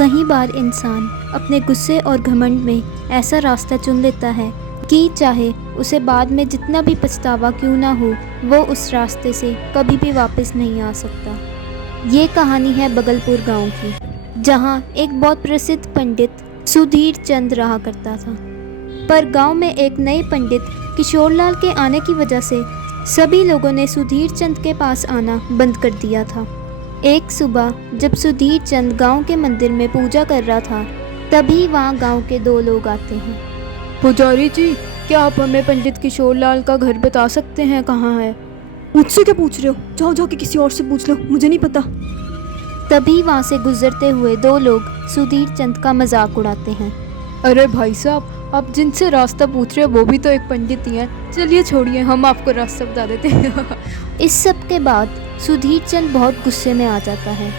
कई बार इंसान अपने गुस्से और घमंड में ऐसा रास्ता चुन लेता है कि चाहे उसे बाद में जितना भी पछतावा क्यों ना हो, वो उस रास्ते से कभी भी वापस नहीं आ सकता। ये कहानी है बगलपुर गांव की, जहां एक बहुत प्रसिद्ध पंडित सुधीर चंद रहा करता था। पर गांव में एक नए पंडित किशोरलाल के आने की वजह से सभी लोगों ने सुधीर चंद के पास आना बंद कर दिया था। एक सुबह जब सुधीर चंद गांव के मंदिर में पूजा कर रहा था, तभी वहां गांव के दो लोग आते हैं। पुजारी जी, क्या आप हमें पंडित किशोरलाल का घर बता सकते हैं कहाँ है? मुझसे क्या पूछ रहे हो? जाओ जाके किसी और से पूछ लो, मुझे नहीं पता। तभी वहां से गुजरते हुए दो लोग सुधीर चंद का मजाक उड़ाते हैं। अरे भाई साहब, आप जिनसे रास्ता पूछ रहे हो वो भी तो एक पंडित ही हैं। चलिए छोड़िए, हम आपको रास्ता बता देते हैं। इस सब के बाद सुधीर चंद बहुत गुस्से में आ जाता है।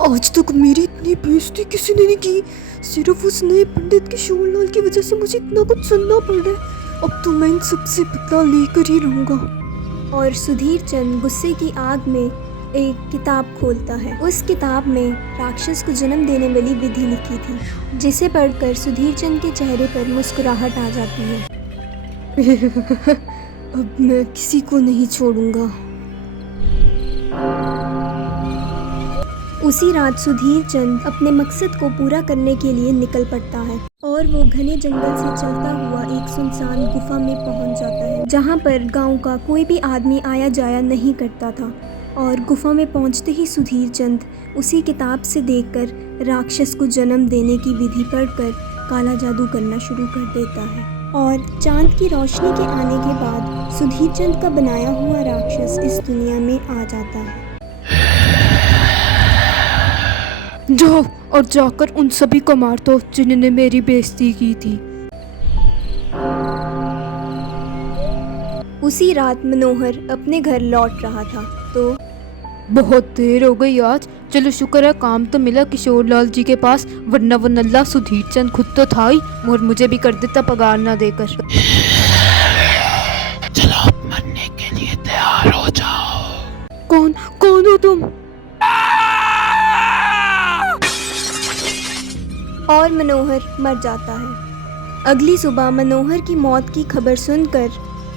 आज तक मेरी इतनी बेइज्जती किसी ने नहीं की, सिर्फ उस नए पंडित किशोरलाल की वजह से मुझे इतना कुछ सुनना पड़ रहा है। अब तो मैं इन सबसे बदला लेकर ही रहूंगा। और सुधीर चंद गुस्से की आग में एक किताब खोलता है। उस किताब में राक्षस को जन्म देने वाली विधि लिखी थी, जिसे पढ़कर सुधीर चंद के चेहरे पर मुस्कुराहट आ जाती है। अब मैं किसी को नहीं छोड़ूंगा। उसी रात सुधीर चंद अपने मकसद को पूरा करने के लिए निकल पड़ता है और वो घने जंगल से चलता हुआ एक सुनसान गुफा में पहुंच जाता है, जहां पर गांव का कोई भी आदमी आया जाया नहीं करता था। और गुफा में पहुंचते ही सुधीर चंद उसी किताब से देखकर राक्षस को जन्म देने की विधि पढ़कर काला जादू करना शुरू कर देता है। और चांद की रोशनी के आने के बाद सुधीर चंद का बनाया हुआ राक्षस इस दुनिया में आ जाता है। जाओ और जाकर उन सभी को मार दो जिन्होंने मेरी बेइज्जती की थी। उसी रात मनोहर अपने घर लौट रहा था तो बहुत देर हो गई आज। चलो शुक्र है काम तो मिला किशोरलाल जी के पास, वरना वो नल्ला सुधीर चंद खुद तो था ही और मुझे भी कर देता पगार ना देकर। चलो मरने के लिए तैयार हो जाओ। कौन हो तुम? और मनोहर मर जाता है। अगली सुबह मनोहर की मौत की खबर सुनकर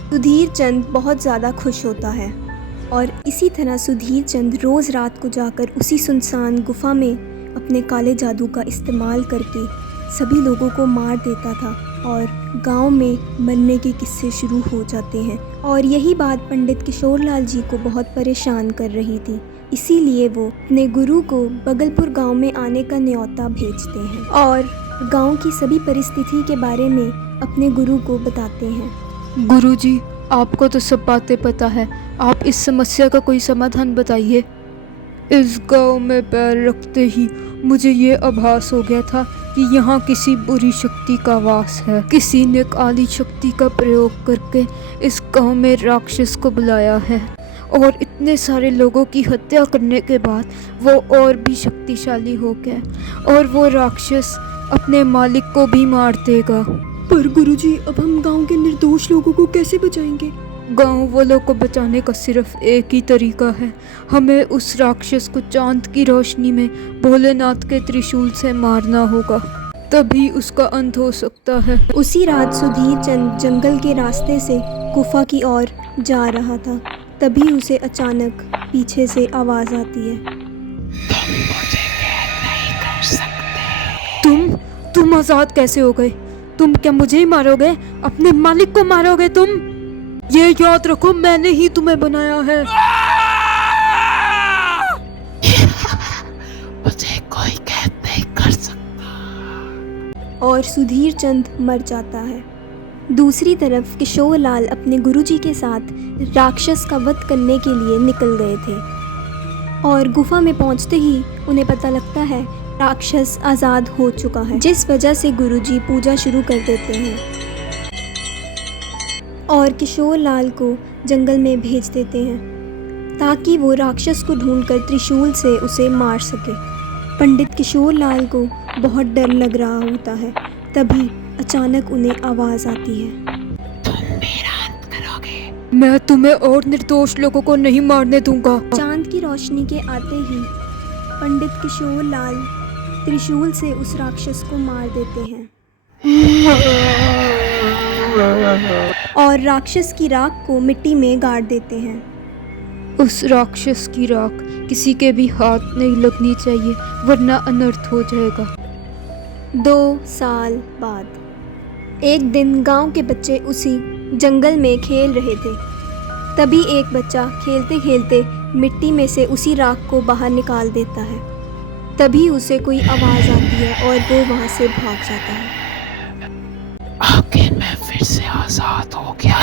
सुधीर चंद बहुत ज़्यादा खुश होता है। और इसी तरह सुधीर चंद रोज़ रात को जाकर उसी सुनसान गुफा में अपने काले जादू का इस्तेमाल करके सभी लोगों को मार देता था और गांव में मरने के किस्से शुरू हो जाते हैं। और यही बात पंडित किशोरलाल जी को बहुत परेशान कर रही थी, इसीलिए वो अपने गुरु को बगलपुर गांव में आने का न्योता भेजते हैं और गांव की सभी परिस्थिति के बारे में अपने गुरु को बताते हैं। गुरुजी, आपको तो सब बातें पता है, आप इस समस्या का कोई समाधान बताइए। इस गांव में पैर रखते ही मुझे ये आभास हो गया था कि यहाँ किसी बुरी शक्ति का वास है। किसी ने काली शक्ति का प्रयोग करके इस गांव में राक्षस को बुलाया है और इतने सारे लोगों की हत्या करने के बाद वो और भी शक्तिशाली हो गया और वो राक्षस अपने मालिक को भी मार देगा। पर गुरुजी, अब हम गांव के निर्दोष लोगों को कैसे बचाएंगे? गांव वालों को बचाने का सिर्फ एक ही तरीका है, हमें उस राक्षस को चांद की रोशनी में भोलेनाथ के त्रिशूल से मारना होगा, तभी उसका अंत हो सकता है। उसी रात सुधीर चंद जंगल के रास्ते से गुफा की ओर जा रहा था, तभी उसे अचानक पीछे से आवाज आती है। तुम मुझे कैद नहीं कर सकते। तुम आजाद कैसे हो गए? तुम क्या मुझे ही मारोगे? अपने मालिक को मारोगे तुम? ये याद रखो, मैंने ही तुम्हें बनाया है। मुझे कोई कैद नहीं कर सकता। और सुधीर चंद मर जाता है। दूसरी तरफ किशोरलाल अपने गुरुजी के साथ राक्षस का वध करने के लिए निकल गए थे और गुफा में पहुंचते ही उन्हें पता लगता है राक्षस आज़ाद हो चुका है, जिस वजह से गुरुजी पूजा शुरू कर देते हैं और किशोरलाल को जंगल में भेज देते हैं ताकि वो राक्षस को ढूंढकर त्रिशूल से उसे मार सके। पंडित किशोरलाल को बहुत डर लग रहा होता है, तभी अचानक उन्हें आवाज़ आती है। तुम मेरा अंत करोगे। मैं तुम्हें और निर्दोष लोगों को नहीं मारने दूंगा। चांद की रोशनी के आते ही पंडित किशोरलाल त्रिशूल से उस राक्षस को मार देते हैं और राक्षस की राख को मिट्टी में गाड़ देते हैं। उस राक्षस की राख किसी के भी हाथ नहीं लगनी चाहिए, वरना अनर्थ हो जाएगा। 2 साल बाद एक दिन गांव के बच्चे उसी जंगल में खेल रहे थे। तभी एक बच्चा खेलते खेलते मिट्टी में से उसी राख को बाहर निकाल देता है। तभी उसे कोई आवाज़ आती है और वो वहाँ से भाग जाता है। आखिर मैं फिर से आजाद हो गया।